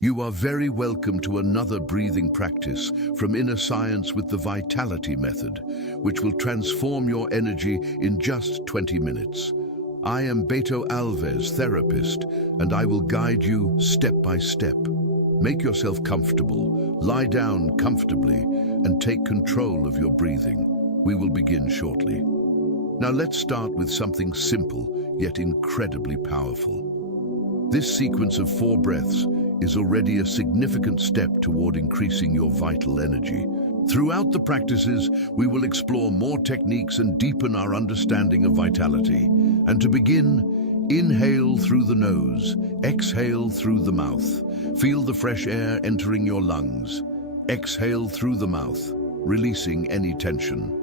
You are very welcome to another breathing practice from Inner Science with the Vitality Method, which will transform your energy in just 20 minutes. I am Beto Alves Therapist, and I will guide you step by step. Make yourself comfortable, lie down comfortably, and take control of your breathing. We will begin shortly. Now let's start with something simple, yet incredibly powerful. This sequence of 4 breaths is already a significant step toward increasing your vital energy. Throughout the practices, we will explore more techniques and deepen our understanding of vitality. And to begin, inhale through the nose, exhale through the mouth. Feel the fresh air entering your lungs. Exhale through the mouth, releasing any tension.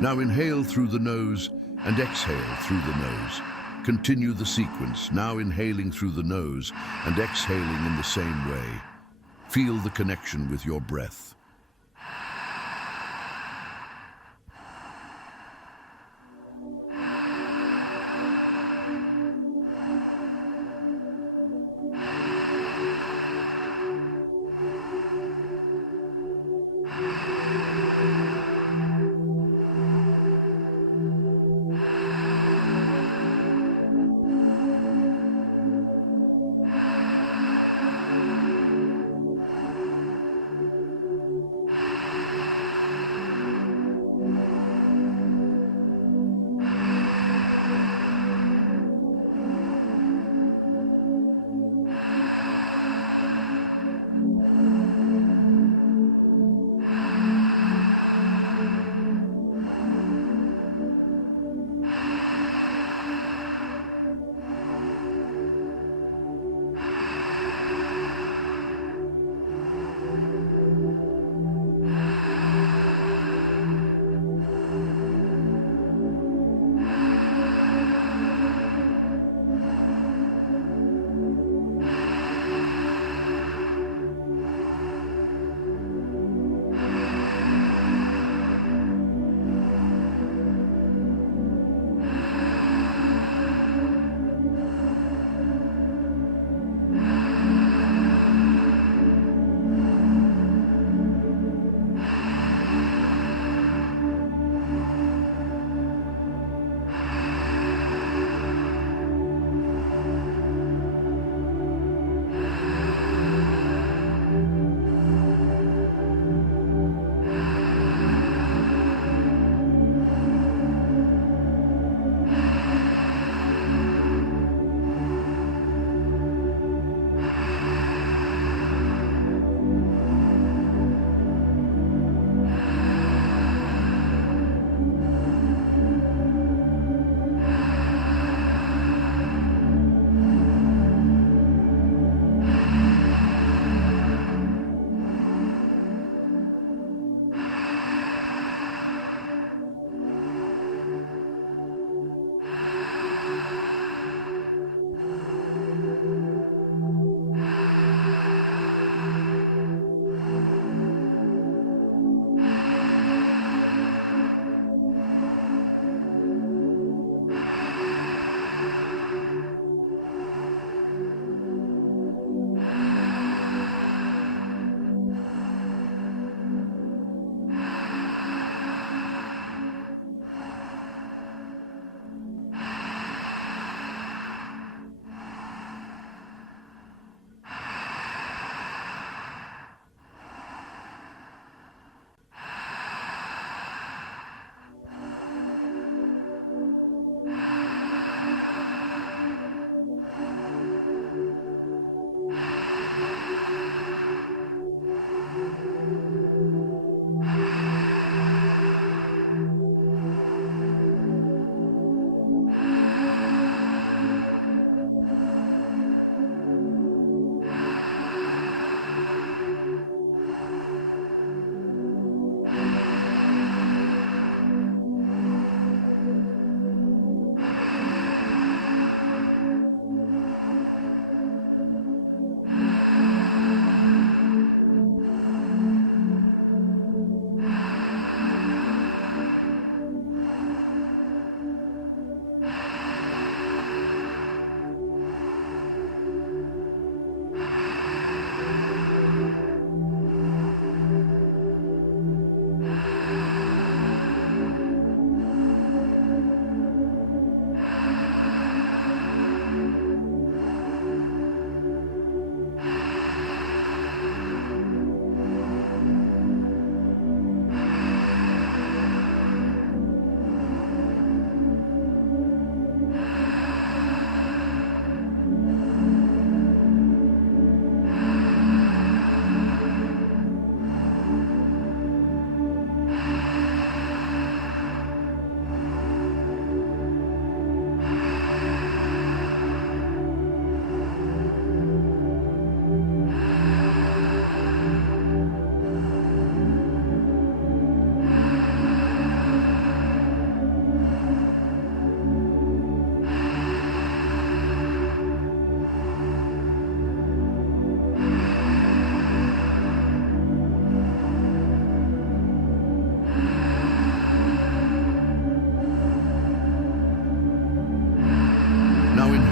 Now inhale through the nose and exhale through the nose. Continue the sequence, now inhaling through the nose and exhaling in the same way. Feel the connection with your breath.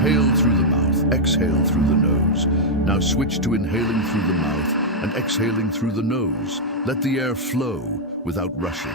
Inhale through the mouth, exhale through the nose. Now switch to inhaling through the mouth and exhaling through the nose. Let the air flow without rushing.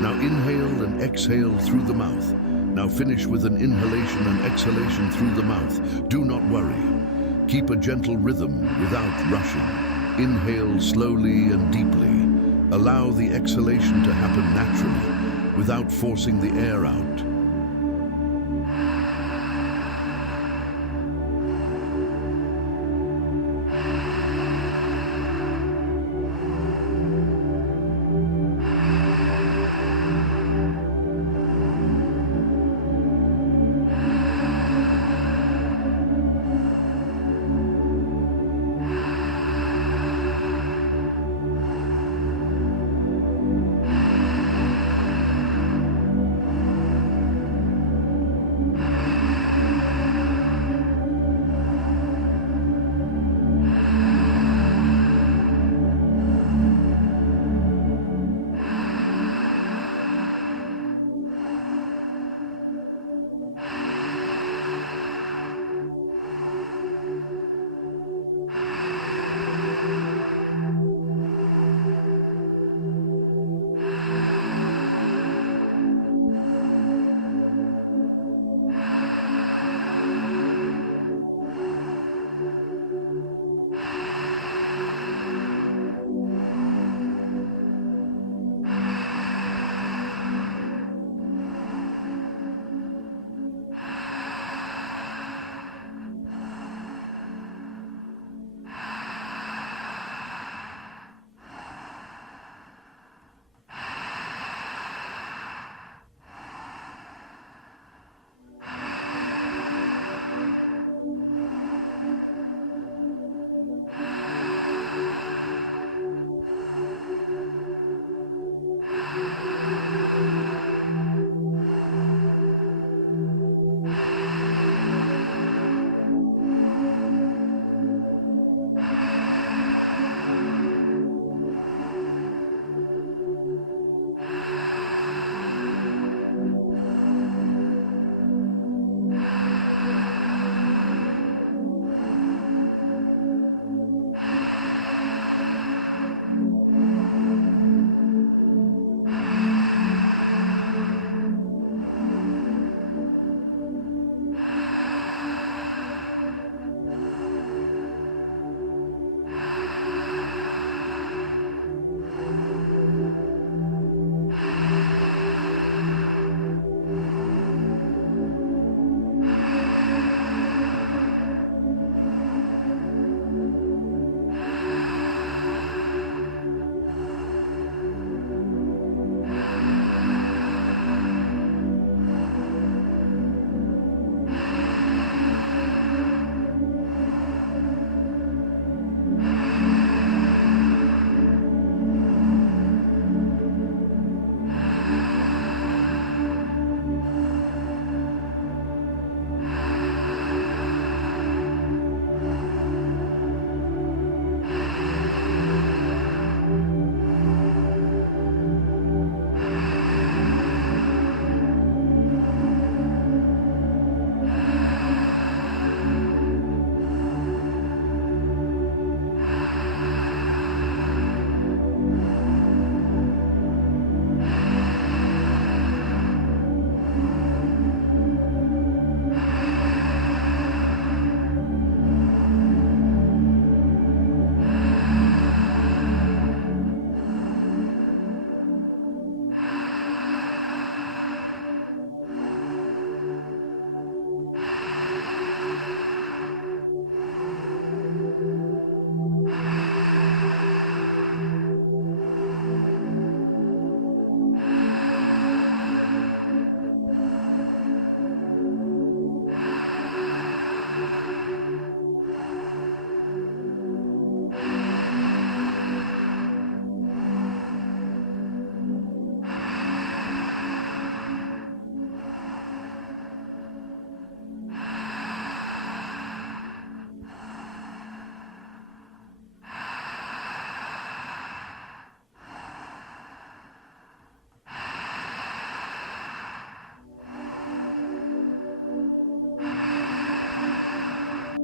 Now inhale and exhale through the mouth. Now finish with an inhalation and exhalation through the mouth. Do not worry. Keep a gentle rhythm without rushing. Inhale slowly and deeply. Allow the exhalation to happen naturally, without forcing the air out.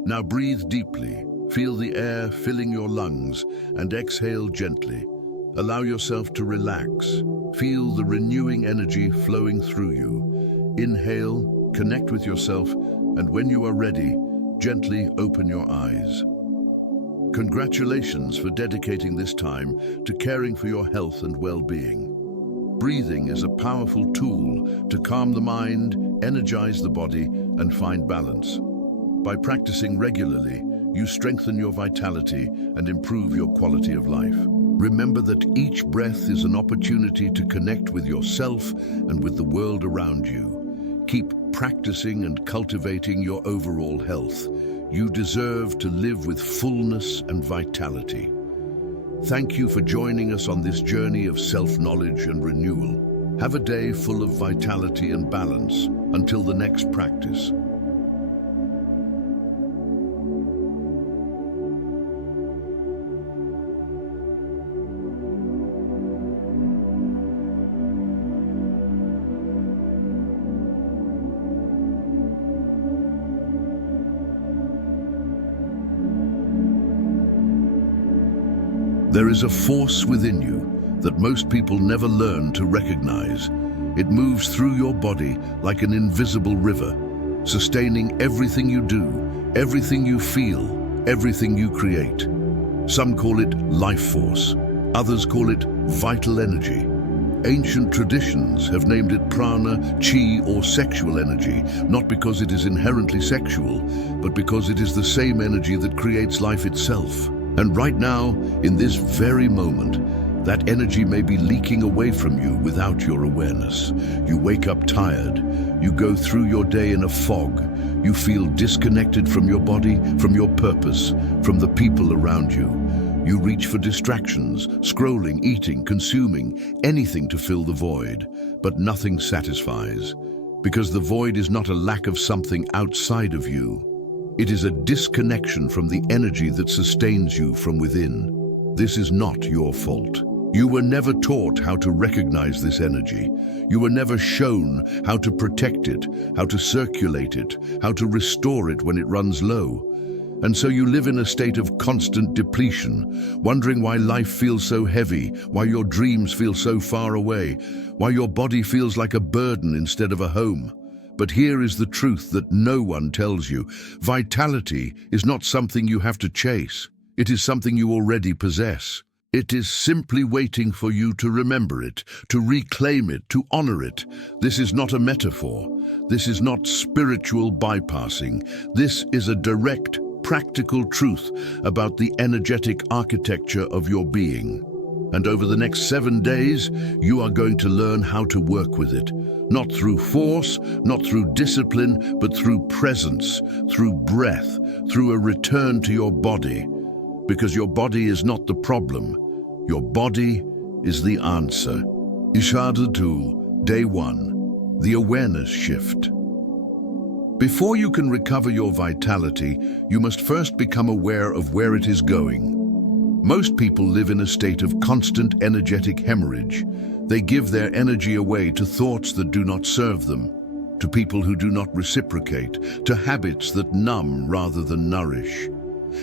Now breathe deeply, feel the air filling your lungs, and exhale gently. Allow yourself to relax, Feel the renewing energy flowing through you. Inhale, connect with yourself, and when you are ready, gently open your eyes. Congratulations for dedicating this time to caring for your health and well-being. Breathing is a powerful tool to calm the mind, energize the body, and find balance. By practicing regularly, you strengthen your vitality and improve your quality of life. Remember that each breath is an opportunity to connect with yourself and with the world around you. Keep practicing and cultivating your overall health. You deserve to live with fullness and vitality. Thank you for joining us on this journey of self-knowledge and renewal. Have a day full of vitality and balance. Until the next practice. There is a force within you that most people never learn to recognize. It moves through your body like an invisible river, sustaining everything you do, everything you feel, everything you create. Some call it life force, others call it vital energy. Ancient traditions have named it prana, chi, or sexual energy, not because it is inherently sexual, but because it is the same energy that creates life itself. And right now, in this very moment, that energy may be leaking away from you without your awareness. You wake up tired. You go through your day in a fog. You feel disconnected from your body, from your purpose, from the people around you. You reach for distractions, scrolling, eating, consuming, anything to fill the void. But nothing satisfies, because the void is not a lack of something outside of you. It is a disconnection from the energy that sustains you from within. This is not your fault. You were never taught how to recognize this energy. You were never shown how to protect it, how to circulate it, how to restore it when it runs low. And so you live in a state of constant depletion, wondering why life feels so heavy, why your dreams feel so far away, why your body feels like a burden instead of a home. But here is the truth that no one tells you. Vitality is not something you have to chase. It is something you already possess. It is simply waiting for you to remember it, to reclaim it, to honor it. This is not a metaphor. This is not spiritual bypassing. This is a direct, practical truth about the energetic architecture of your being. And over the next 7 days, you are going to learn how to work with it. Not through force, not through discipline, but through presence, through breath, through a return to your body. Because your body is not the problem. Your body is the answer. Ishada 2, Day 1, the awareness shift. Before you can recover your vitality, you must first become aware of where it is going. Most people live in a state of constant energetic hemorrhage. They give their energy away to thoughts that do not serve them, to people who do not reciprocate, to habits that numb rather than nourish.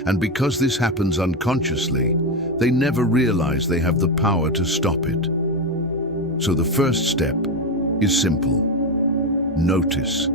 And because this happens unconsciously, they never realize they have the power to stop it. So the first step is simple. Notice.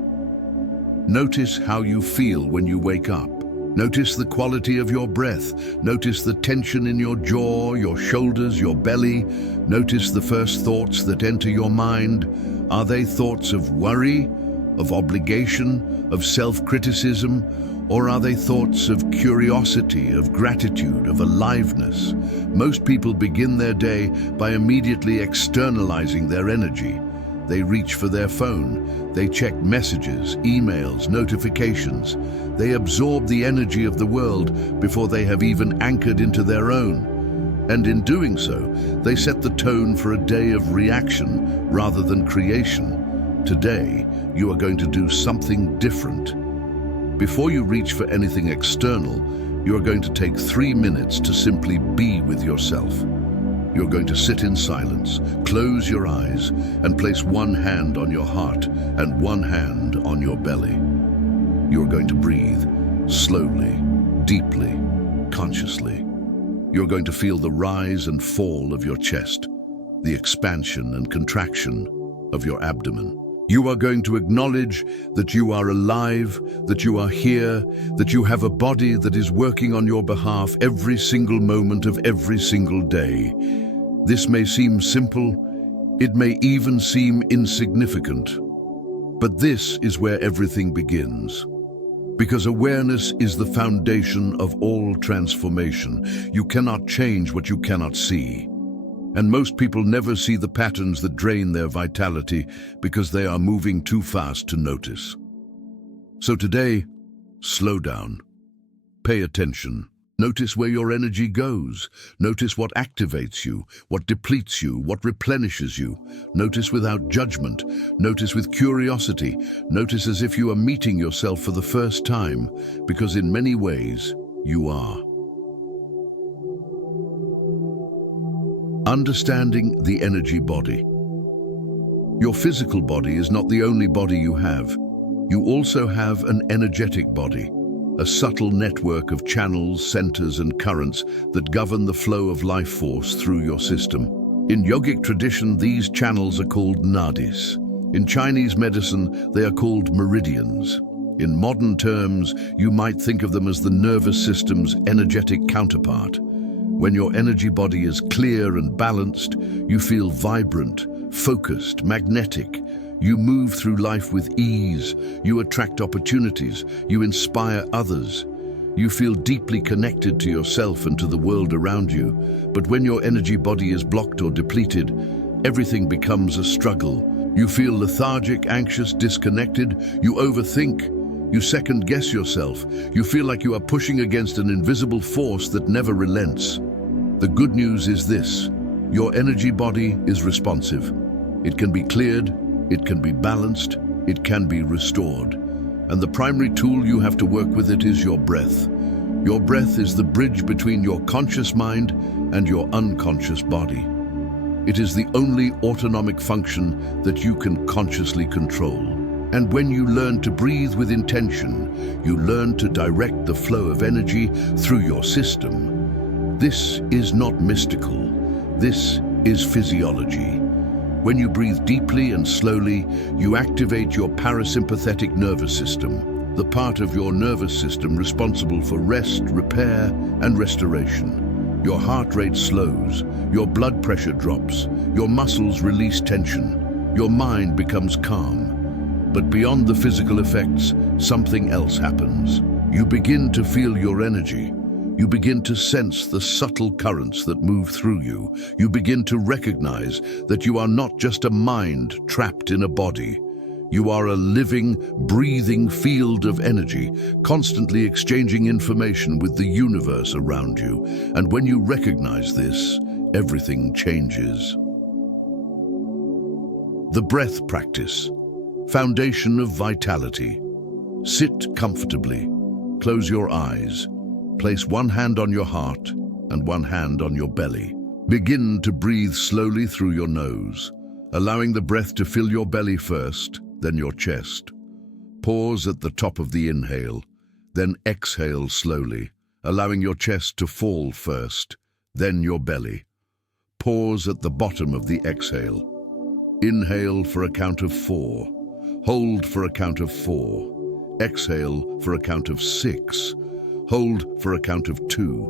Notice how you feel when you wake up. Notice the quality of your breath. Notice the tension in your jaw, your shoulders, your belly. Notice the first thoughts that enter your mind. Are they thoughts of worry, of obligation, of self-criticism, or are they thoughts of curiosity, of gratitude, of aliveness? Most people begin their day by immediately externalizing their energy. They reach for their phone. They check messages, emails, notifications. They absorb the energy of the world before they have even anchored into their own. And in doing so, they set the tone for a day of reaction rather than creation. Today, you are going to do something different. Before you reach for anything external, you are going to take 3 minutes to simply be with yourself. You're going to sit in silence, close your eyes, and place one hand on your heart and one hand on your belly. You're going to breathe slowly, deeply, consciously. You're going to feel the rise and fall of your chest. the expansion and contraction of your abdomen. You are going to acknowledge that you are alive, that you are here, that you have a body that is working on your behalf every single moment of every single day. This may seem simple, it may even seem insignificant, but this is where everything begins. Because awareness is the foundation of all transformation. You cannot change what you cannot see. And most people never see the patterns that drain their vitality because they are moving too fast to notice. So today, slow down. Pay attention. Notice where your energy goes. Notice what activates you, what depletes you, what replenishes you. Notice without judgment. Notice with curiosity. Notice as if you are meeting yourself for the first time, because in many ways, you are. Understanding the energy body. Your physical body is not the only body you have. You also have an energetic body, a subtle network of channels, centers, and currents that govern the flow of life force through your system. In yogic tradition, these channels are called nadis. In Chinese medicine, they are called meridians. In modern terms, you might think of them as the nervous system's energetic counterpart. When your energy body is clear and balanced, you feel vibrant, focused, magnetic. You move through life with ease. You attract opportunities. You inspire others. You feel deeply connected to yourself and to the world around you. But when your energy body is blocked or depleted, everything becomes a struggle. You feel lethargic, anxious, disconnected. You overthink. You second-guess yourself. You feel like you are pushing against an invisible force that never relents. The good news is this: your energy body is responsive. It can be cleared, it can be balanced, it can be restored. And the primary tool you have to work with it is your breath. Your breath is the bridge between your conscious mind and your unconscious body. It is the only autonomic function that you can consciously control. And when you learn to breathe with intention, you learn to direct the flow of energy through your system. This is not mystical. This is physiology. When you breathe deeply and slowly, you activate your parasympathetic nervous system, the part of your nervous system responsible for rest, repair, and restoration. Your heart rate slows, your blood pressure drops, your muscles release tension, your mind becomes calm. But beyond the physical effects, something else happens. You begin to feel your energy. You begin to sense the subtle currents that move through you. You begin to recognize that you are not just a mind trapped in a body. You are a living, breathing field of energy, constantly exchanging information with the universe around you. And when you recognize this, everything changes. The breath practice, foundation of vitality. Sit comfortably. Close your eyes. Place one hand on your heart and one hand on your belly. Begin to breathe slowly through your nose, allowing the breath to fill your belly first, then your chest. Pause at the top of the inhale, then exhale slowly, allowing your chest to fall first, then your belly. Pause at the bottom of the exhale. Inhale for a count of 4. Hold for a count of 4. Exhale for a count of 6. Hold for a count of 2.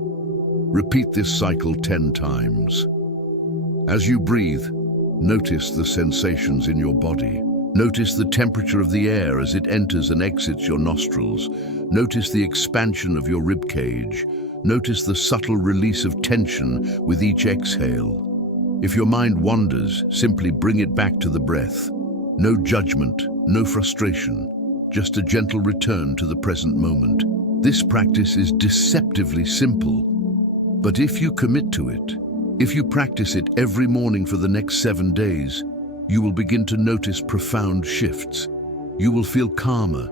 Repeat this cycle 10 times. As you breathe, notice the sensations in your body. Notice the temperature of the air as it enters and exits your nostrils. Notice the expansion of your rib cage. Notice the subtle release of tension with each exhale. If your mind wanders, simply bring it back to the breath. No judgment, no frustration, just a gentle return to the present moment. This practice is deceptively simple, but if you commit to it, if you practice it every morning for the next 7 days, you will begin to notice profound shifts. You will feel calmer.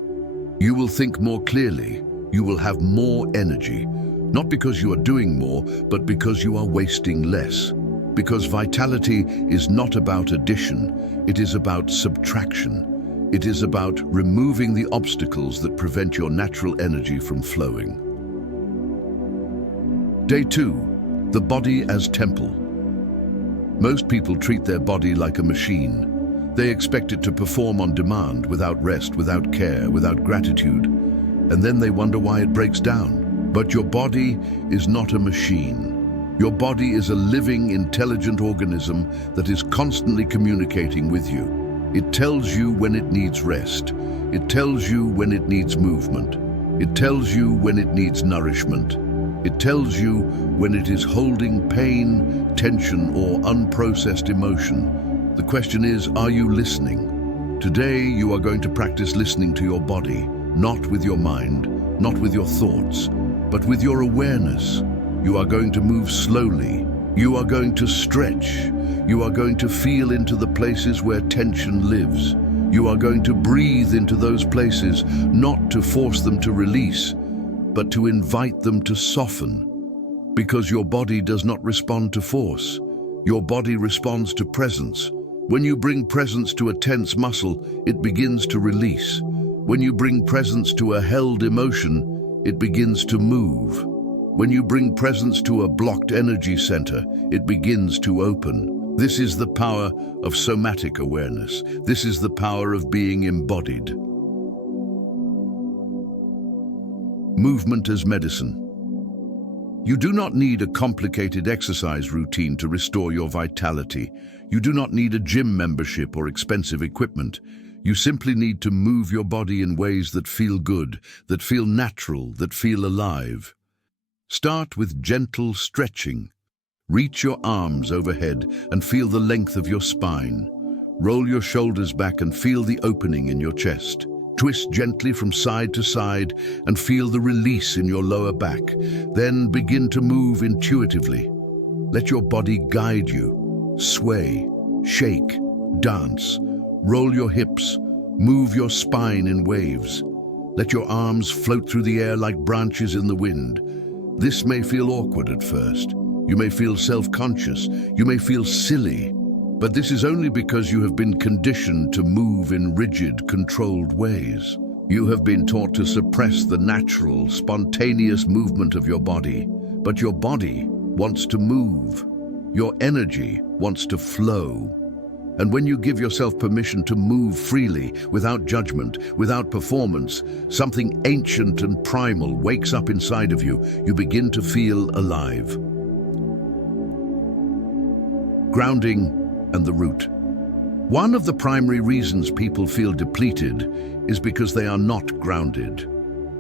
You will think more clearly. You will have more energy, not because you are doing more, but because you are wasting less. Because vitality is not about addition, it is about subtraction. It is about removing the obstacles that prevent your natural energy from flowing. Day 2, the body as temple. Most people treat their body like a machine. They expect it to perform on demand, without rest, without care, without gratitude. And then they wonder why it breaks down. But your body is not a machine. Your body is a living, intelligent organism that is constantly communicating with you. It tells you when it needs rest. It tells you when it needs movement. It tells you when it needs nourishment. It tells you when it is holding pain, tension, or unprocessed emotion. The question is, are you listening? Today, you are going to practice listening to your body, not with your mind, not with your thoughts, but with your awareness. You are going to move slowly. You are going to stretch. You are going to feel into the places where tension lives. You are going to breathe into those places, not to force them to release, but to invite them to soften. Because your body does not respond to force. Your body responds to presence. When you bring presence to a tense muscle, it begins to release. When you bring presence to a held emotion, it begins to move. When you bring presence to a blocked energy center, it begins to open. This is the power of somatic awareness. This is the power of being embodied. Movement as medicine. You do not need a complicated exercise routine to restore your vitality. You do not need a gym membership or expensive equipment. You simply need to move your body in ways that feel good, that feel natural, that feel alive. Start with gentle stretching. Reach your arms overhead and feel the length of your spine. Roll your shoulders back and feel the opening in your chest. Twist gently from side to side and feel the release in your lower back. Then begin to move intuitively. Let your body guide you. Sway, shake, dance. Roll your hips. Move your spine in waves. Let your arms float through the air like branches in the wind. This may feel awkward at first. You may feel self-conscious. You may feel silly. But this is only because you have been conditioned to move in rigid, controlled ways. You have been taught to suppress the natural, spontaneous movement of your body. But your body wants to move. Your energy wants to flow. And when you give yourself permission to move freely, without judgment, without performance, something ancient and primal wakes up inside of you. You begin to feel alive. Grounding and the root. One of the primary reasons people feel depleted is because they are not grounded.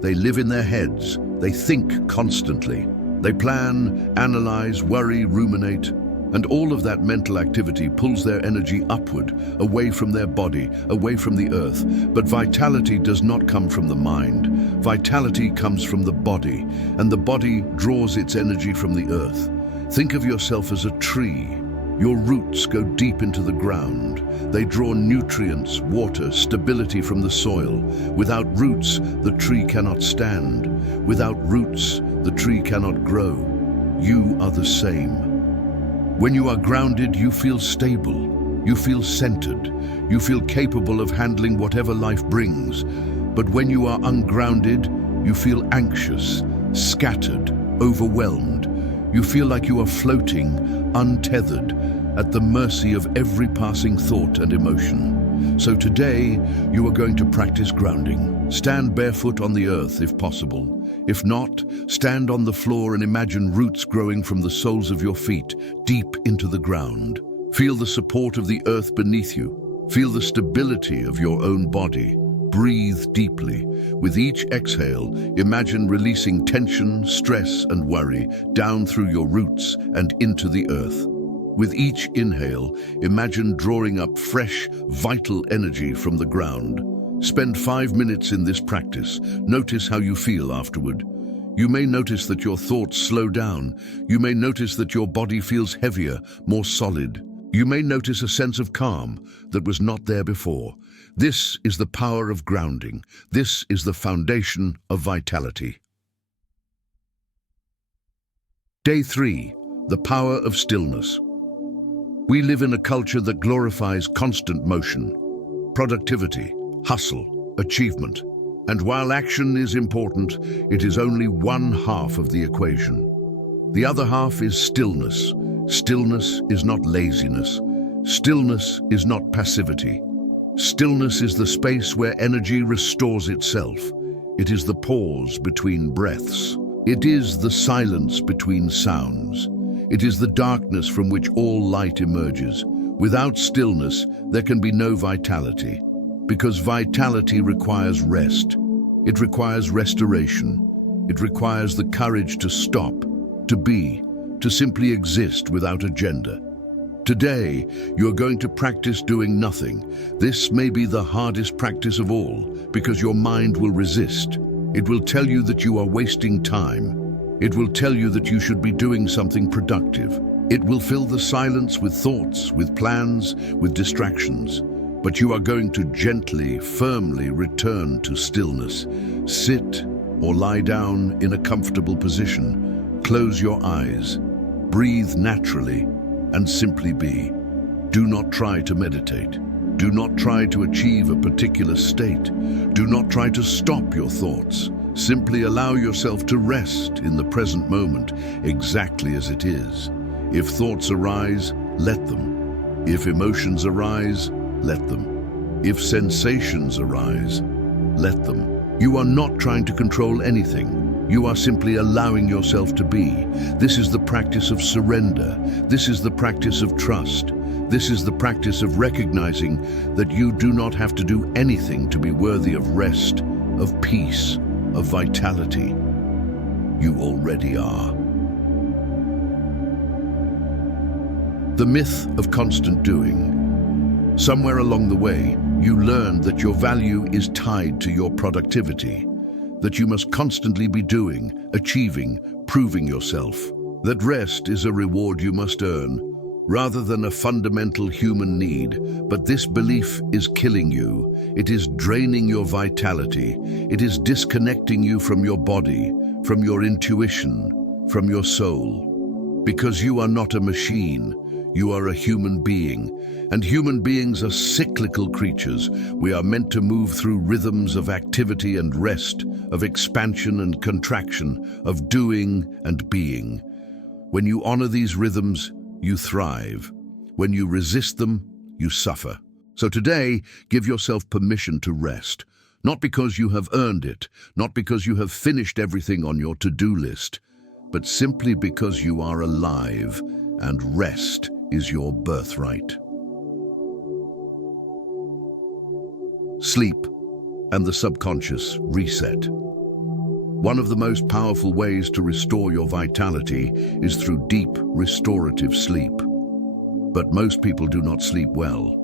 They live in their heads. They think constantly. They plan, analyze, worry, ruminate. And all of that mental activity pulls their energy upward, away from their body, away from the earth. But vitality does not come from the mind. Vitality comes from the body, and the body draws its energy from the earth. Think of yourself as a tree. Your roots go deep into the ground. They draw nutrients, water, stability from the soil. Without roots, the tree cannot stand. Without roots, the tree cannot grow. You are the same. When you are grounded, you feel stable. You feel centered. You feel capable of handling whatever life brings. But when you are ungrounded, you feel anxious, scattered, overwhelmed. You feel like you are floating, untethered, at the mercy of every passing thought and emotion. So today, you are going to practice grounding. Stand barefoot on the earth if possible. If not, stand on the floor and imagine roots growing from the soles of your feet, deep into the ground. Feel the support of the earth beneath you. Feel the stability of your own body. Breathe deeply. With each exhale, imagine releasing tension, stress, and worry down through your roots and into the earth. With each inhale, imagine drawing up fresh, vital energy from the ground. Spend 5 minutes in this practice. Notice how you feel afterward. You may notice that your thoughts slow down. You may notice that your body feels heavier, more solid. You may notice a sense of calm that was not there before. This is the power of grounding. This is the foundation of vitality. Day 3, the power of stillness. We live in a culture that glorifies constant motion, productivity, hustle, achievement. And while action is important, it is only one half of the equation. The other half is stillness. Stillness is not laziness. Stillness is not passivity. Stillness is the space where energy restores itself. It is the pause between breaths. It is the silence between sounds. It is the darkness from which all light emerges. Without stillness, there can be no vitality, because vitality requires rest. It requires restoration. It requires the courage to stop, to be, to simply exist without agenda. Today, you're going to practice doing nothing. This may be the hardest practice of all, because your mind will resist. It will tell you that you are wasting time. It will tell you that you should be doing something productive. It will fill the silence with thoughts, with plans, with distractions. But you are going to gently, firmly return to stillness. Sit or lie down in a comfortable position. Close your eyes. Breathe naturally and simply be. Do not try to meditate. Do not try to achieve a particular state. Do not try to stop your thoughts. Simply allow yourself to rest in the present moment, exactly as it is. If thoughts arise, let them. If emotions arise, let them. If sensations arise, let them. You are not trying to control anything. You are simply allowing yourself to be. This is the practice of surrender. This is the practice of trust. This is the practice of recognizing that you do not have to do anything to be worthy of rest, of peace, of vitality. You already are. The myth of constant doing. Somewhere along the way, you learned that your value is tied to your productivity, that you must constantly be doing, achieving, proving yourself, that rest is a reward you must earn, rather than a fundamental human need. But this belief is killing you. It is draining your vitality. It is disconnecting you from your body, from your intuition, from your soul. Because you are not a machine, you are a human being. And human beings are cyclical creatures. We are meant to move through rhythms of activity and rest, of expansion and contraction, of doing and being. When you honor these rhythms, you thrive. When you resist them, you suffer. So today, give yourself permission to rest. Not because you have earned it, not because you have finished everything on your to-do list, but simply because you are alive, and rest is your birthright. Sleep and the subconscious reset. One of the most powerful ways to restore your vitality is through deep, restorative sleep. But most people do not sleep well.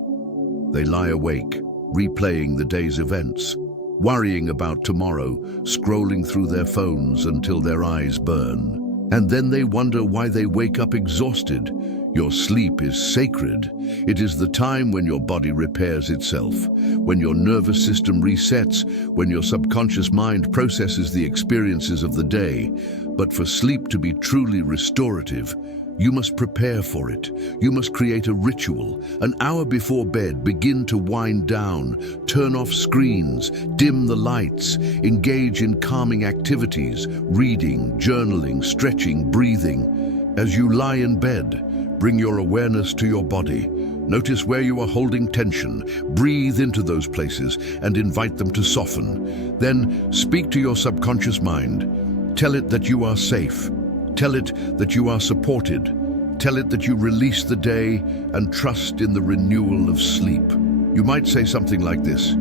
They lie awake, replaying the day's events, worrying about tomorrow, scrolling through their phones until their eyes burn. And then they wonder why they wake up exhausted. Your sleep is sacred. It is the time when your body repairs itself, when your nervous system resets, when your subconscious mind processes the experiences of the day. But for sleep to be truly restorative, you must prepare for it. You must create a ritual. An hour before bed, begin to wind down, turn off screens, dim the lights, engage in calming activities, reading, journaling, stretching, breathing. As you lie in bed, bring your awareness to your body. Notice where you are holding tension. Breathe into those places and invite them to soften. Then speak to your subconscious mind. Tell it that you are safe. Tell it that you are supported. Tell it that you release the day and trust in the renewal of sleep. You might say something like this: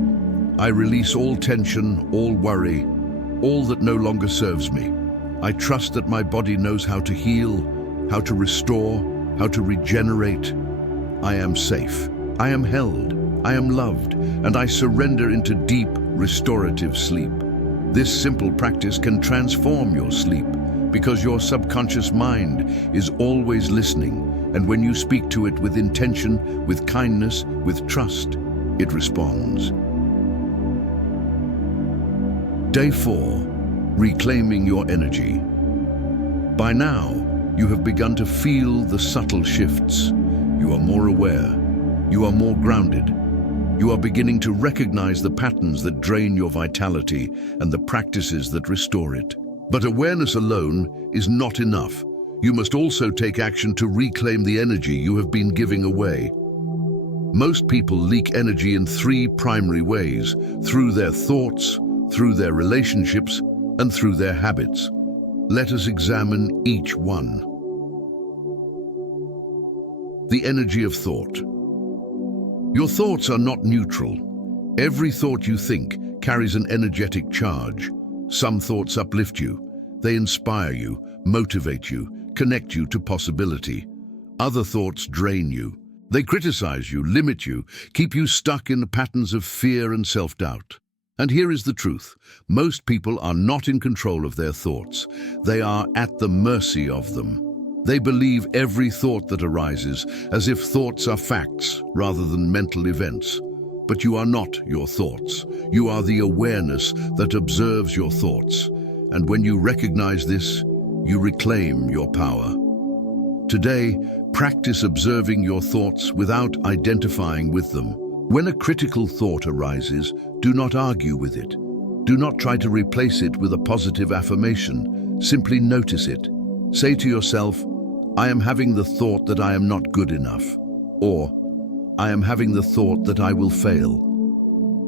I release all tension, all worry, all that no longer serves me. I trust that my body knows how to heal, how to restore, how to regenerate. I am safe. I am held. I am loved, and I surrender into deep, restorative sleep. This simple practice can transform your sleep, because your subconscious mind is always listening, and when you speak to it with intention, with kindness, with trust, it responds. Day 4. Reclaiming your energy. By now, you have begun to feel the subtle shifts. You are more aware. You are more grounded. You are beginning to recognize the patterns that drain your vitality and the practices that restore it. But awareness alone is not enough. you must also take action to reclaim the energy you have been giving away. Most people leak energy in three primary ways: through their thoughts, through their relationships, and through their habits. Let us examine each one. The energy of thought. Your thoughts are not neutral. Every thought you think carries an energetic charge. Some thoughts uplift you. They inspire you, motivate you, connect you to possibility. Other thoughts drain you. They criticize you, limit you, keep you stuck in patterns of fear and self-doubt. And here is the truth. Most people are not in control of their thoughts. They are at the mercy of them. They believe every thought that arises, as if thoughts are facts rather than mental events. But you are not your thoughts. You are the awareness that observes your thoughts. And when you recognize this, you reclaim your power. Today, practice observing your thoughts without identifying with them. When a critical thought arises, do not argue with it. Do not try to replace it with a positive affirmation. Simply notice it. Say to yourself, "I am having the thought that I am not good enough," or "I am having the thought that I will fail."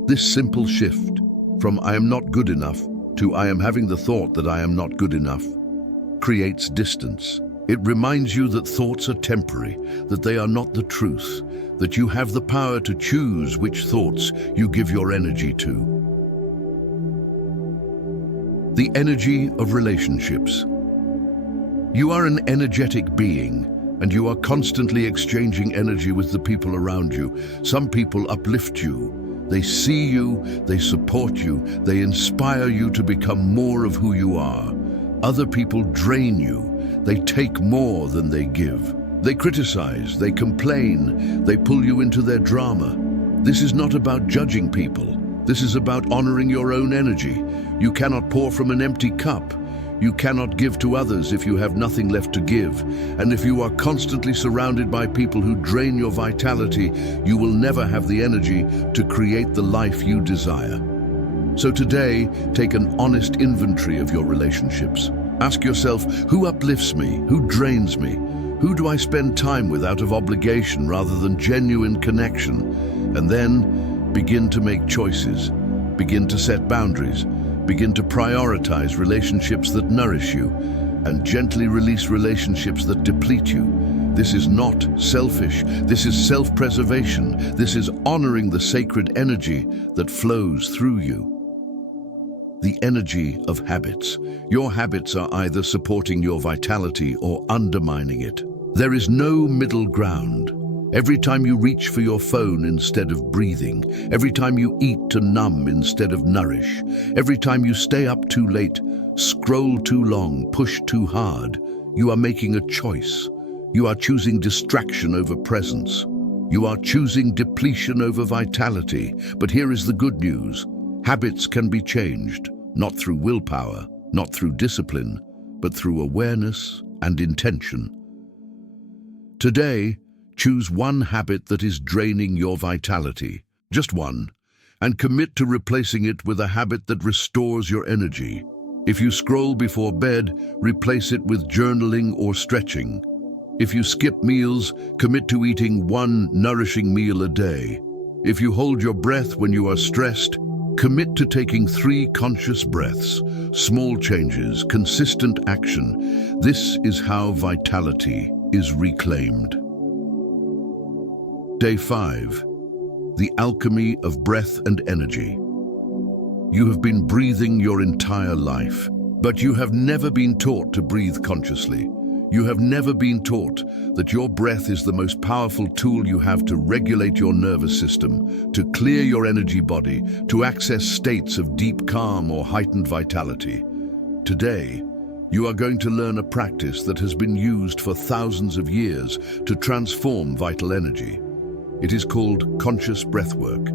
This simple shift from "I am not good enough" to "I am having the thought that I am not good enough" creates distance. It reminds you that thoughts are temporary, that they are not the truth, that you have the power to choose which thoughts you give your energy to. The energy of relationships. You are an energetic being, and you are constantly exchanging energy with the people around you. Some people uplift you. They see you, they support you, they inspire you to become more of who you are. Other people drain you. They take more than they give. They criticize, they complain, they pull you into their drama. This is not about judging people. This is about honoring your own energy. You cannot pour from an empty cup. You cannot give to others if you have nothing left to give. And if you are constantly surrounded by people who drain your vitality, you will never have the energy to create the life you desire. So today, take an honest inventory of your relationships. Ask yourself, who uplifts me? Who drains me? Who do I spend time with out of obligation rather than genuine connection? And then begin to make choices. Begin to set boundaries. Begin to prioritize relationships that nourish you, and gently release relationships that deplete you. This is not selfish. This is self-preservation. This is honoring the sacred energy that flows through you. The energy of habits. Your habits are either supporting your vitality or undermining it. There is no middle ground. Every time you reach for your phone instead of breathing, every time you eat to numb instead of nourish, every time you stay up too late, scroll too long, push too hard, you are making a choice. You are choosing distraction over presence. You are choosing depletion over vitality. But here is the good news. Habits can be changed, not through willpower, not through discipline, but through awareness and intention. Today, choose one habit that is draining your vitality, just one, and commit to replacing it with a habit that restores your energy. If you scroll before bed, replace it with journaling or stretching. If you skip meals, commit to eating one nourishing meal a day. If you hold your breath when you are stressed, commit to taking 3 conscious breaths. Small changes, consistent action. This is how vitality is reclaimed. Day 5. The alchemy of breath and energy. You have been breathing your entire life, but you have never been taught to breathe consciously. You have never been taught that your breath is the most powerful tool you have to regulate your nervous system, to clear your energy body, to access states of deep calm or heightened vitality. Today, you are going to learn a practice that has been used for thousands of years to transform vital energy. It is called conscious breathwork.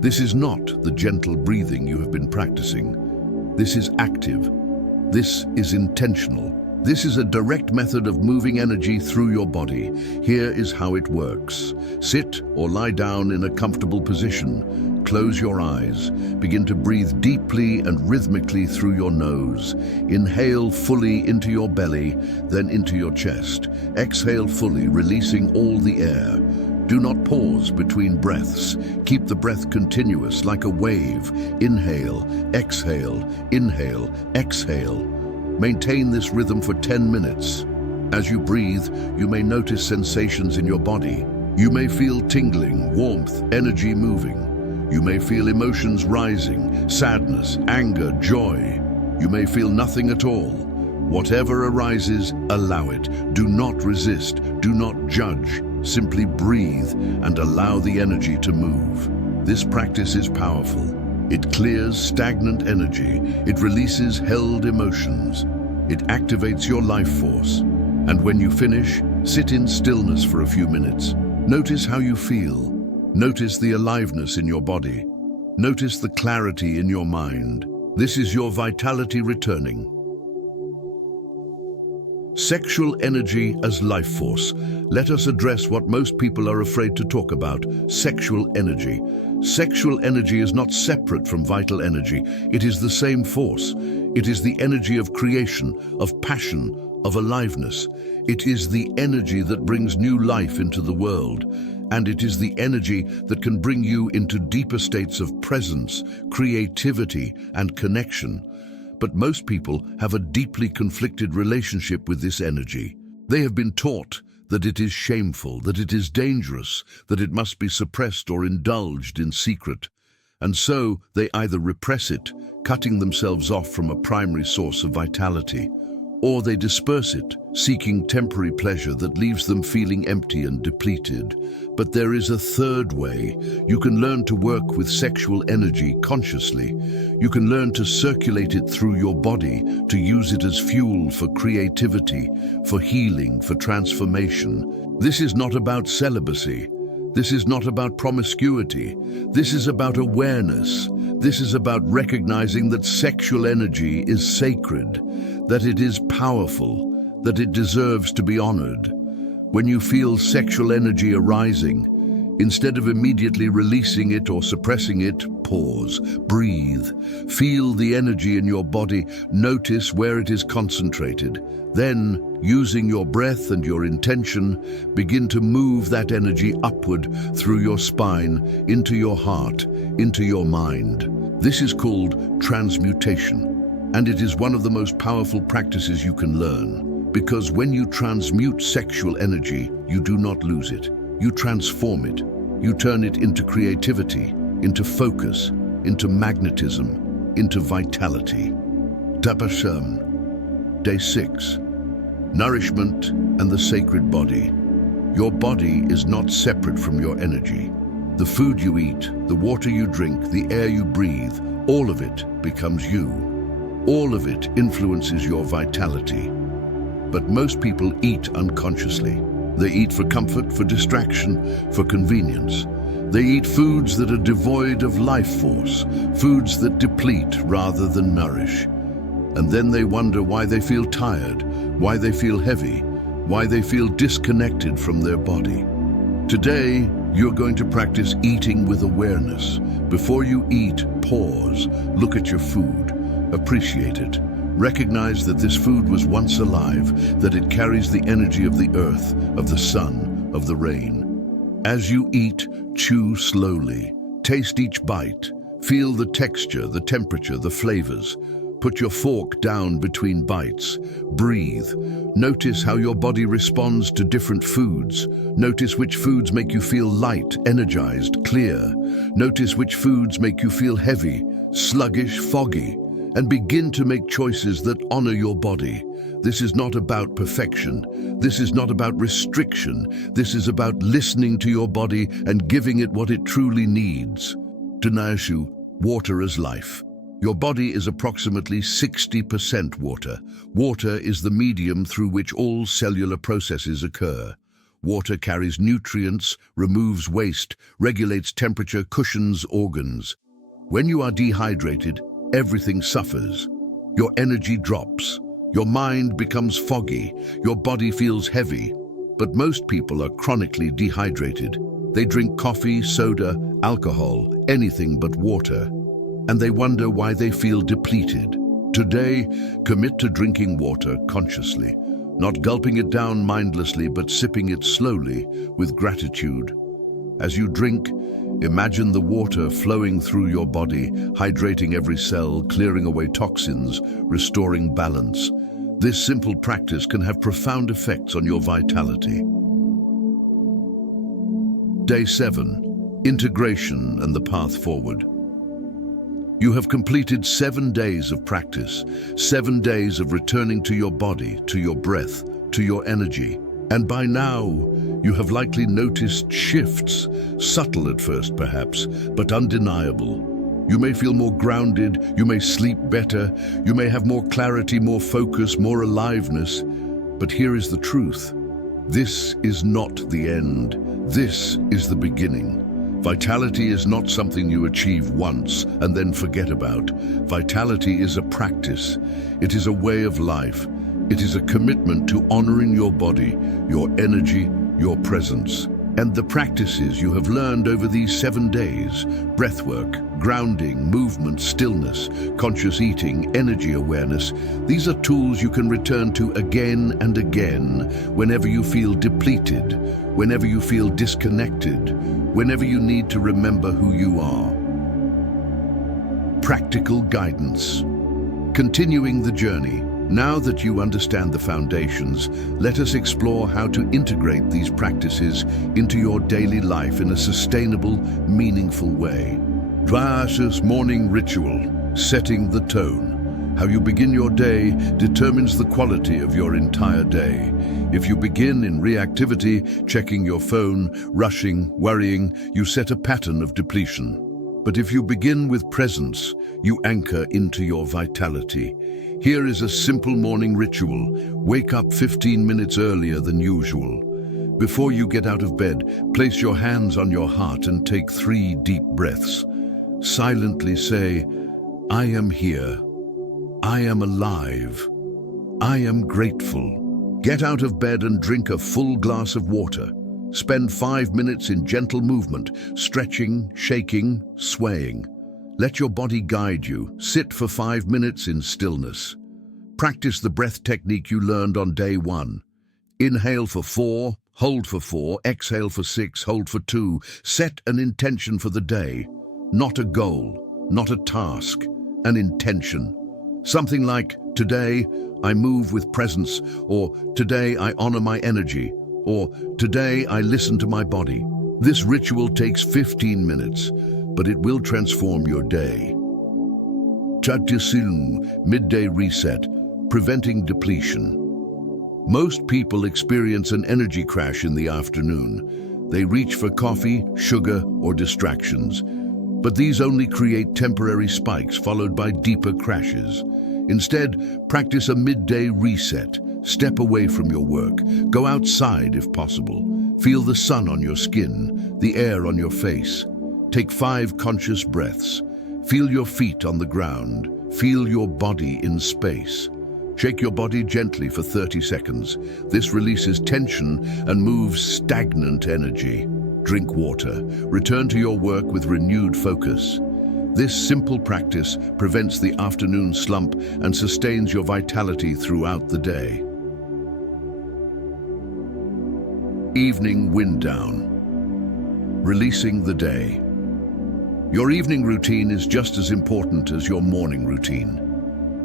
This is not the gentle breathing you have been practicing. This is active. This is intentional. This is a direct method of moving energy through your body. Here is how it works. Sit or lie down in a comfortable position. close your eyes. Begin to breathe deeply and rhythmically through your nose. Inhale fully into your belly, then into your chest. Exhale fully, releasing all the air. Do not pause between breaths. Keep the breath continuous, like a wave. Inhale, exhale, inhale, exhale. Maintain this rhythm for 10 minutes. As you breathe, you may notice sensations in your body. You may feel tingling, warmth, energy moving. You may feel emotions rising, sadness, anger, joy. You may feel nothing at all. Whatever arises, allow it. Do not resist. Do not judge. Simply breathe and allow the energy to move. This practice is powerful. It clears stagnant energy. It releases held emotions. It activates your life force. And when you finish, sit in stillness for a few minutes. Notice how you feel. Notice the aliveness in your body. Notice the clarity in your mind. This is your vitality returning. Sexual energy as life force. Let us address what most people are afraid to talk about: sexual energy. Sexual energy is not separate from vital energy. It is the same force. It is the energy of creation, of passion, of aliveness. It is the energy that brings new life into the world. And it is the energy that can bring you into deeper states of presence, creativity, and connection. But most people have a deeply conflicted relationship with this energy. They have been taught that it is shameful, that it is dangerous, that it must be suppressed or indulged in secret. And so they either repress it, cutting themselves off from a primary source of vitality, or they disperse it, seeking temporary pleasure that leaves them feeling empty and depleted. But there is a third way. You can learn to work with sexual energy consciously. You can learn to circulate it through your body, to use it as fuel for creativity, for healing, for transformation. This is not about celibacy. This is not about promiscuity. This is about awareness. This is about recognizing that sexual energy is sacred, that it is powerful, that it deserves to be honored. When you feel sexual energy arising, instead of immediately releasing it or suppressing it, pause, breathe, feel the energy in your body, notice where it is concentrated. Then, using your breath and your intention, begin to move that energy upward through your spine, into your heart, into your mind. This is called transmutation, and it is one of the most powerful practices you can learn. Because when you transmute sexual energy, you do not lose it. You transform it. You turn it into creativity, into focus, into magnetism, into vitality. Tapasham, Day 6. Nourishment and the sacred body. Your body is not separate from your energy. The food you eat, the water you drink, the air you breathe, all of it becomes you. All of it influences your vitality. But most people eat unconsciously. They eat for comfort, for distraction, for convenience. They eat foods that are devoid of life force, foods that deplete rather than nourish. And then they wonder why they feel tired, why they feel heavy, why they feel disconnected from their body. Today, you're going to practice eating with awareness. Before you eat, pause, look at your food, appreciate it. Recognize that this food was once alive, that it carries the energy of the earth, of the sun, of the rain. As you eat, chew slowly. Taste each bite. Feel the texture, the temperature, the flavors. Put your fork down between bites. Breathe. Notice how your body responds to different foods. Notice which foods make you feel light, energized, clear. Notice which foods make you feel heavy, sluggish, foggy. And begin to make choices that honor your body. This is not about perfection. This is not about restriction. This is about listening to your body and giving it what it truly needs. Dunayashu, water as life. Your body is approximately 60% water. Water is the medium through which all cellular processes occur. Water carries nutrients, removes waste, regulates temperature, cushions organs. When you are dehydrated, everything suffers. Your energy drops. Your mind becomes foggy. Your body feels heavy. But most people are chronically dehydrated. They drink coffee, soda, alcohol, anything but water, and they wonder why they feel depleted. Today, commit to drinking water consciously, not gulping it down mindlessly, but sipping it slowly with gratitude. As you drink, imagine the water flowing through your body, hydrating every cell, clearing away toxins, restoring balance. This simple practice can have profound effects on your vitality. Day 7. Integration and the path forward. You have completed 7 days of practice, 7 days of returning to your body, to your breath, to your energy. And by now, you have likely noticed shifts, subtle at first perhaps, but undeniable. You may feel more grounded, you may sleep better, you may have more clarity, more focus, more aliveness. But here is the truth. This is not the end. This is the beginning. Vitality is not something you achieve once and then forget about. Vitality is a practice. It is a way of life. It is a commitment to honoring your body, your energy, your presence. And the practices you have learned over these 7 days, breathwork, grounding, movement, stillness, conscious eating, energy awareness, these are tools you can return to again and again whenever you feel depleted, whenever you feel disconnected, whenever you need to remember who you are. Practical guidance. Continuing the journey. Now that you understand the foundations, let us explore how to integrate these practices into your daily life in a sustainable, meaningful way. Dvaya's morning ritual, setting the tone. How you begin your day determines the quality of your entire day. If you begin in reactivity, checking your phone, rushing, worrying, you set a pattern of depletion. But if you begin with presence, you anchor into your vitality. Here is a simple morning ritual. Wake up 15 minutes earlier than usual. Before you get out of bed, place your hands on your heart and take 3 deep breaths. Silently say, I am here. I am alive. I am grateful. Get out of bed and drink a full glass of water. Spend 5 minutes in gentle movement, stretching, shaking, swaying. Let your body guide you. Sit for 5 minutes in stillness. Practice the breath technique you learned on day 1. Inhale for 4, hold for 4, exhale for 6, hold for 2. Set an intention for the day. Not a goal, not a task, an intention. Something like, today I move with presence, or today I honor my energy, or today I listen to my body. This ritual takes 15 minutes, but it will transform your day. Chatusilung, midday reset, preventing depletion. Most people experience an energy crash in the afternoon. They reach for coffee, sugar, or distractions. But these only create temporary spikes followed by deeper crashes. Instead, practice a midday reset. Step away from your work. Go outside if possible. Feel the sun on your skin, the air on your face. Take 5 conscious breaths. Feel your feet on the ground. Feel your body in space. Shake your body gently for 30 seconds. This releases tension and moves stagnant energy. Drink water. Return to your work with renewed focus. This simple practice prevents the afternoon slump and sustains your vitality throughout the day. Evening wind down. Releasing the day. Your evening routine is just as important as your morning routine.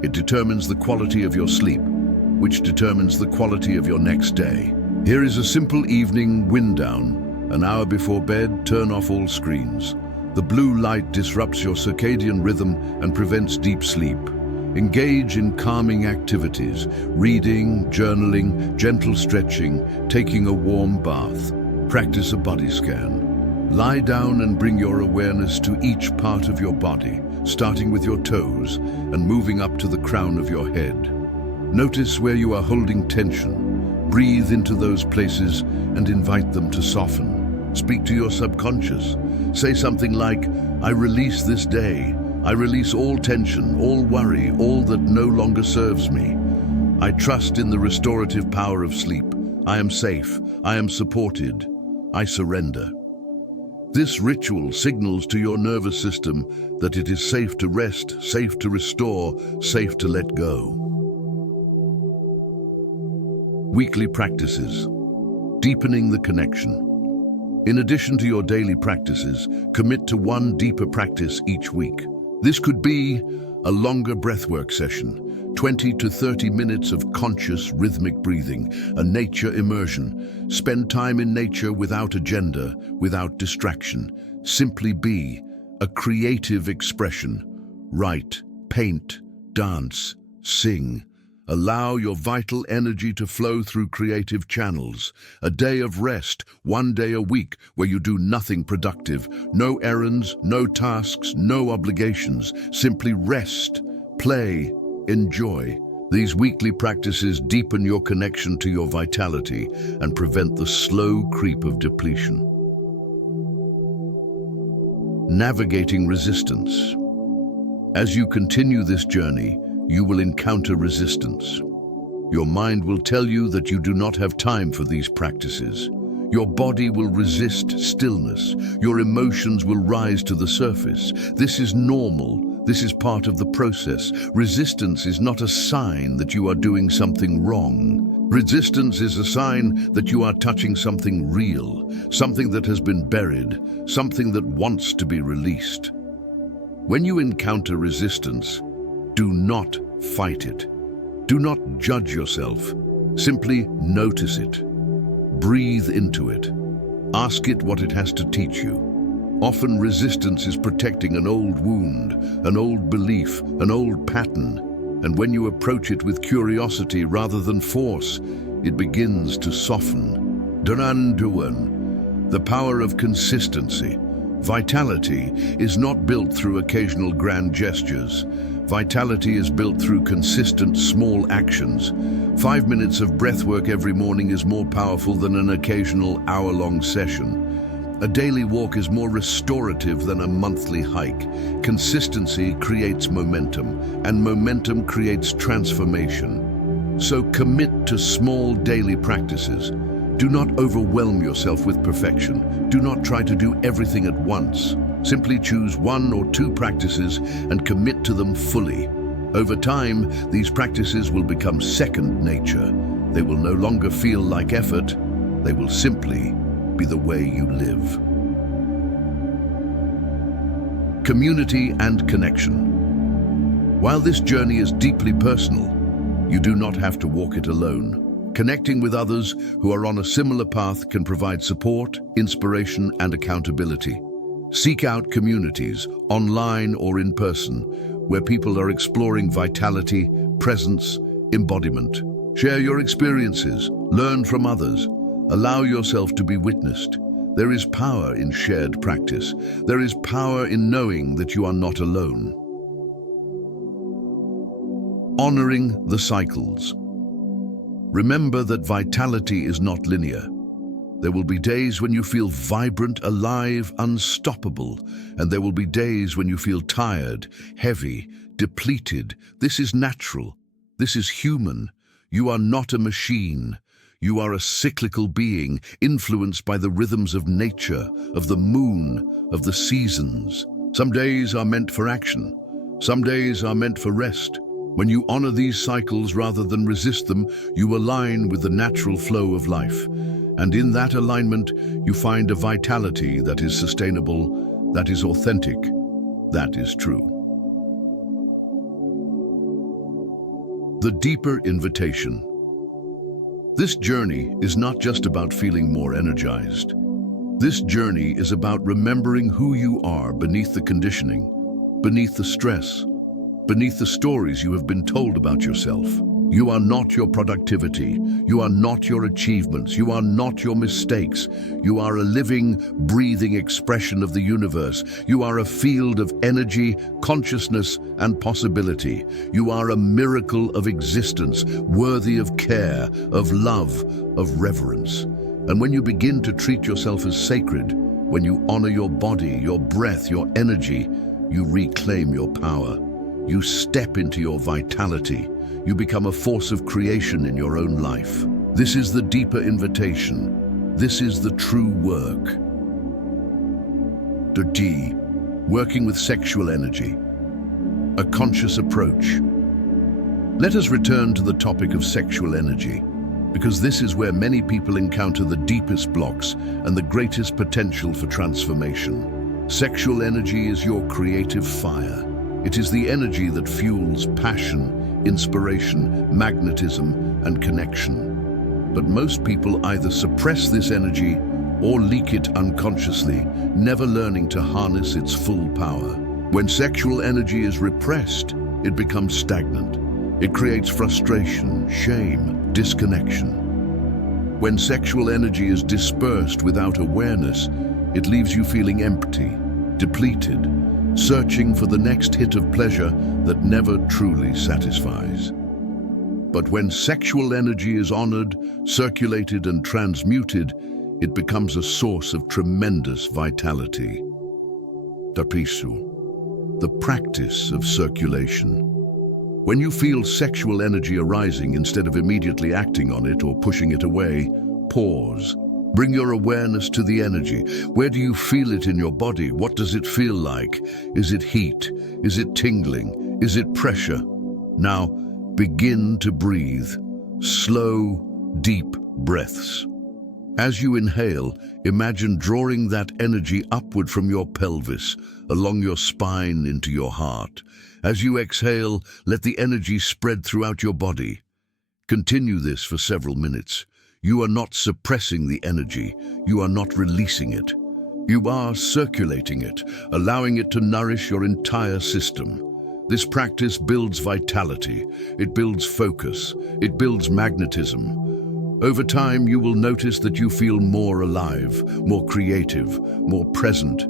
It determines the quality of your sleep, which determines the quality of your next day. Here is a simple evening wind down. An hour before bed, turn off all screens. The blue light disrupts your circadian rhythm and prevents deep sleep. Engage in calming activities, reading, journaling, gentle stretching, taking a warm bath. Practice a body scan. Lie down and bring your awareness to each part of your body, starting with your toes and moving up to the crown of your head. Notice where you are holding tension. Breathe into those places and invite them to soften. Speak to your subconscious. Say something like, I release this day. I release all tension, all worry, all that no longer serves me. I trust in the restorative power of sleep. I am safe. I am supported. I surrender. This ritual signals to your nervous system that it is safe to rest, safe to restore, safe to let go. Weekly practices. Deepening the connection. In addition to your daily practices, commit to one deeper practice each week. This could be a longer breathwork session, 20 to 30 minutes of conscious rhythmic breathing, a nature immersion. Spend time in nature without agenda, without distraction. Simply be. A creative expression. Write, paint, dance, sing. Allow your vital energy to flow through creative channels. A day of rest, one day a week, where you do nothing productive. No errands, no tasks, no obligations. Simply rest, play, enjoy. These weekly practices deepen your connection to your vitality and prevent the slow creep of depletion. Navigating resistance. As you continue this journey, you will encounter resistance. Your mind will tell you that you do not have time for these practices. Your body will resist stillness. Your emotions will rise to the surface. This is normal. This is part of the process. Resistance is not a sign that you are doing something wrong. Resistance is a sign that you are touching something real, something that has been buried, something that wants to be released. When you encounter resistance, do not fight it. Do not judge yourself. Simply notice it. Breathe into it. Ask it what it has to teach you. Often resistance is protecting an old wound, an old belief, an old pattern. And when you approach it with curiosity rather than force, it begins to soften. Duran, the power of consistency. Vitality is not built through occasional grand gestures. Vitality is built through consistent small actions. 5 minutes of breathwork every morning is more powerful than an occasional hour-long session. A daily walk is more restorative than a monthly hike. Consistency creates momentum, and momentum creates transformation. So commit to small daily practices. Do not overwhelm yourself with perfection. Do not try to do everything at once. Simply choose 1 or 2 practices and commit to them fully. Over time, these practices will become second nature. They will no longer feel like effort. They will simply be the way you live. Community and connection. While this journey is deeply personal, you do not have to walk it alone. Connecting with others who are on a similar path can provide support, inspiration, and accountability. Seek out communities, online or in person, where people are exploring vitality, presence, embodiment. Share your experiences, learn from others, allow yourself to be witnessed. There is power in shared practice. There is power in knowing that you are not alone. Honoring the cycles. Remember that vitality is not linear. There will be days when you feel vibrant, alive, unstoppable, and there will be days when you feel tired, heavy, depleted. This is natural. This is human. You are not a machine. You are a cyclical being, influenced by the rhythms of nature, of the moon, of the seasons. Some days are meant for action. Some days are meant for rest. When you honor these cycles rather than resist them, you align with the natural flow of life. And in that alignment, you find a vitality that is sustainable, that is authentic, that is true. The deeper invitation. This journey is not just about feeling more energized. This journey is about remembering who you are beneath the conditioning, beneath the stress, beneath the stories you have been told about yourself. You are not your productivity. You are not your achievements. You are not your mistakes. You are a living, breathing expression of the universe. You are a field of energy, consciousness, and possibility. You are a miracle of existence, worthy of care, of love, of reverence. And when you begin to treat yourself as sacred, when you honor your body, your breath, your energy, you reclaim your power. You step into your vitality. You become a force of creation in your own life. This is the deeper invitation. This is the true work. D. Working with sexual energy. A conscious approach. Let us return to the topic of sexual energy, because this is where many people encounter the deepest blocks and the greatest potential for transformation. Sexual energy is your creative fire. It is the energy that fuels passion, inspiration, magnetism, and connection. But most people either suppress this energy or leak it unconsciously, never learning to harness its full power. When sexual energy is repressed, it becomes stagnant. It creates frustration, shame, disconnection. When sexual energy is dispersed without awareness, it leaves you feeling empty, depleted, searching for the next hit of pleasure that never truly satisfies. But when sexual energy is honored, circulated, and transmuted, it becomes a source of tremendous vitality. Tapisu, the practice of circulation. When you feel sexual energy arising, instead of immediately acting on it or pushing it away, pause. Bring your awareness to the energy. Where do you feel it in your body? What does it feel like? Is it heat? Is it tingling? Is it pressure? Now, begin to breathe. Slow, deep breaths. As you inhale, imagine drawing that energy upward from your pelvis, along your spine into your heart. As you exhale, let the energy spread throughout your body. Continue this for several minutes. You are not suppressing the energy. You are not releasing it. You are circulating it, allowing it to nourish your entire system. This practice builds vitality. It builds focus. It builds magnetism. Over time, you will notice that you feel more alive, more creative, more present.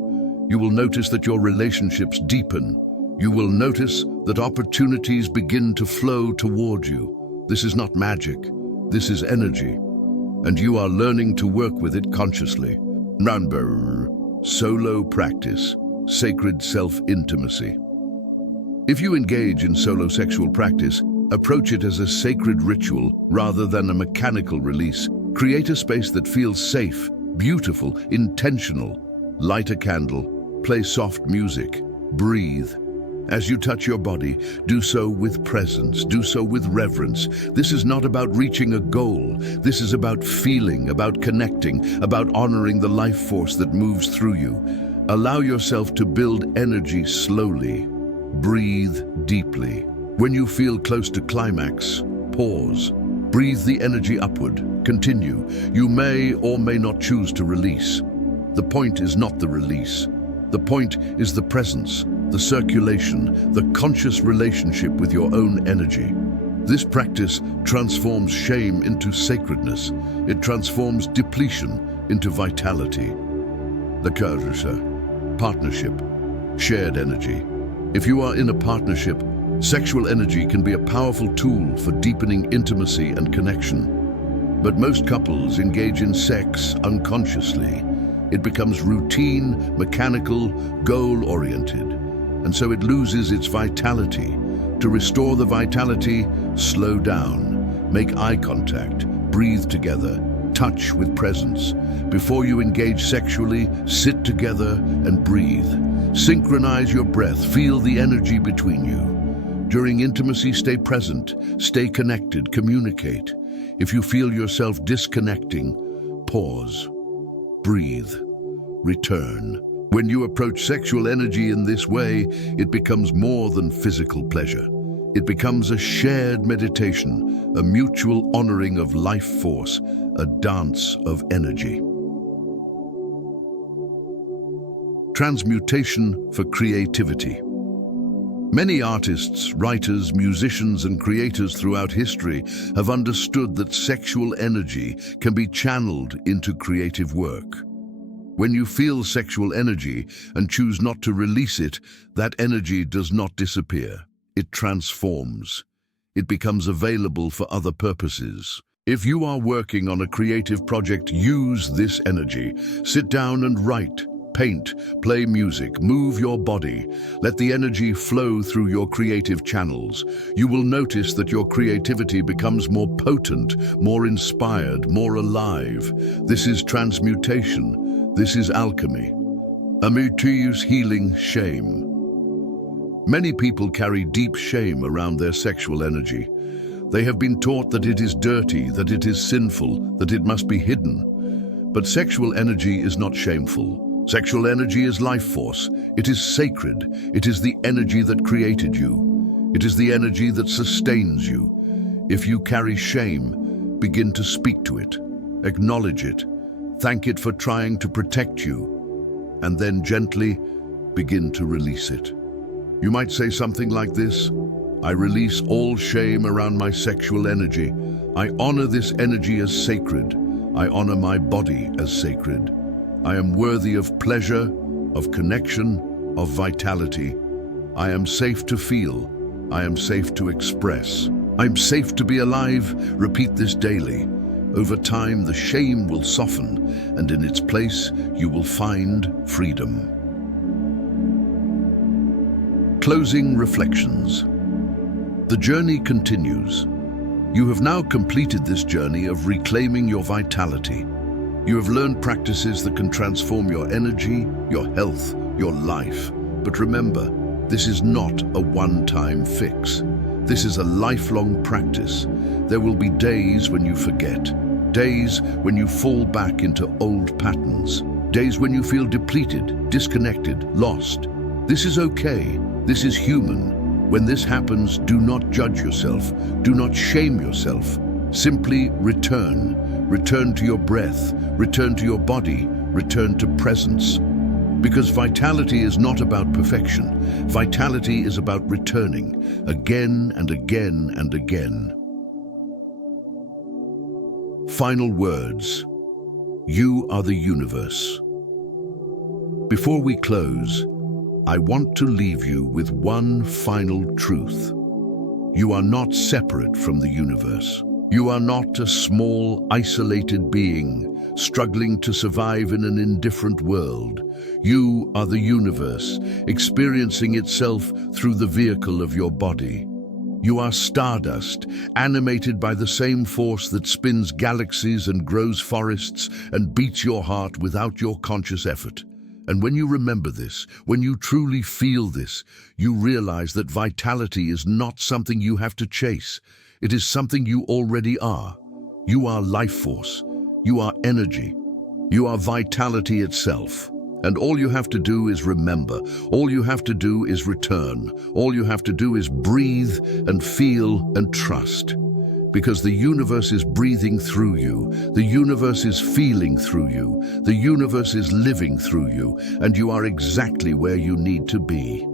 You will notice that your relationships deepen. You will notice that opportunities begin to flow toward you. This is not magic. This is energy. And you are learning to work with it consciously. Number solo practice, sacred self-intimacy. If you engage in solo sexual practice, approach it as a sacred ritual rather than a mechanical release. Create a space that feels safe, beautiful, intentional. Light a candle, play soft music, breathe. As you touch your body, do so with presence, do so with reverence. This is not about reaching a goal. This is about feeling, about connecting, about honoring the life force that moves through you. Allow yourself to build energy slowly. Breathe deeply. When you feel close to climax, pause. Breathe the energy upward. Continue. You may or may not choose to release. The point is not the release. The point is the presence, the circulation, the conscious relationship with your own energy. This practice transforms shame into sacredness. It transforms depletion into vitality. The Kurusha, partnership, shared energy. If you are in a partnership, sexual energy can be a powerful tool for deepening intimacy and connection. But most couples engage in sex unconsciously. It becomes routine, mechanical, goal-oriented, and so it loses its vitality. To restore the vitality, slow down, make eye contact, breathe together, touch with presence. Before you engage sexually, sit together and breathe. Synchronize your breath, feel the energy between you. During intimacy, stay present, stay connected, communicate. If you feel yourself disconnecting, pause, breathe, return. When you approach sexual energy in this way, it becomes more than physical pleasure. It becomes a shared meditation, a mutual honoring of life force, a dance of energy. Transmutation for creativity. Many artists, writers, musicians, and creators throughout history have understood that sexual energy can be channeled into creative work. When you feel sexual energy and choose not to release it, that energy does not disappear. It transforms. It becomes available for other purposes. If you are working on a creative project, use this energy. Sit down and write, paint, play music, move your body. Let the energy flow through your creative channels. You will notice that your creativity becomes more potent, more inspired, more alive. This is transmutation. This is alchemy. Amuti's healing shame. Many people carry deep shame around their sexual energy. They have been taught that it is dirty, that it is sinful, that it must be hidden. But sexual energy is not shameful. Sexual energy is life force. It is sacred. It is the energy that created you. It is the energy that sustains you. If you carry shame, begin to speak to it. Acknowledge it. Thank it for trying to protect you. And then gently begin to release it. You might say something like this: I release all shame around my sexual energy. I honor this energy as sacred. I honor my body as sacred. I am worthy of pleasure, of connection, of vitality. I am safe to feel. I am safe to express. I'm safe to be alive. Repeat this daily. Over time, the shame will soften, and in its place, you will find freedom. Closing reflections. The journey continues. You have now completed this journey of reclaiming your vitality. You have learned practices that can transform your energy, your health, your life. But remember, this is not a one-time fix. This is a lifelong practice. There will be days when you forget, days when you fall back into old patterns, days when you feel depleted, disconnected, lost. This is okay. This is human. When this happens, do not judge yourself. Do not shame yourself. Simply return. Return to your breath. Return to your body. Return to presence. Because vitality is not about perfection. Vitality is about returning again and again and again. Final words. You are the universe. Before we close, I want to leave you with one final truth. You are not separate from the universe. You are not a small, isolated being struggling to survive in an indifferent world. You are the universe, experiencing itself through the vehicle of your body. You are stardust, animated by the same force that spins galaxies and grows forests and beats your heart without your conscious effort. And when you remember this, when you truly feel this, you realize that vitality is not something you have to chase. It is something you already are. You are life force. You are energy. You are vitality itself. And all you have to do is remember. All you have to do is return. All you have to do is breathe and feel and trust. Because the universe is breathing through you, the universe is feeling through you, the universe is living through you, and you are exactly where you need to be.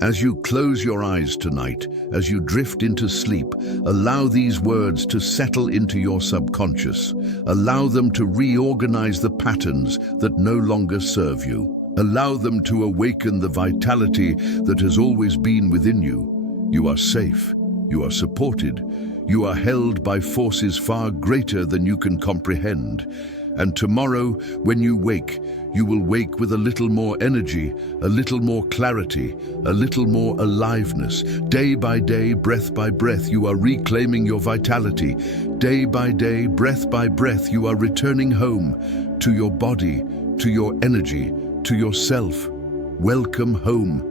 As you close your eyes tonight, as you drift into sleep, allow these words to settle into your subconscious. Allow them to reorganize the patterns that no longer serve you. Allow them to awaken the vitality that has always been within you. You are safe. You are supported. You are held by forces far greater than you can comprehend. And tomorrow, when you wake, you will wake with a little more energy, a little more clarity, a little more aliveness. Day by day, breath by breath, you are reclaiming your vitality. Day by day, breath by breath, you are returning home to your body, to your energy, to yourself. Welcome home.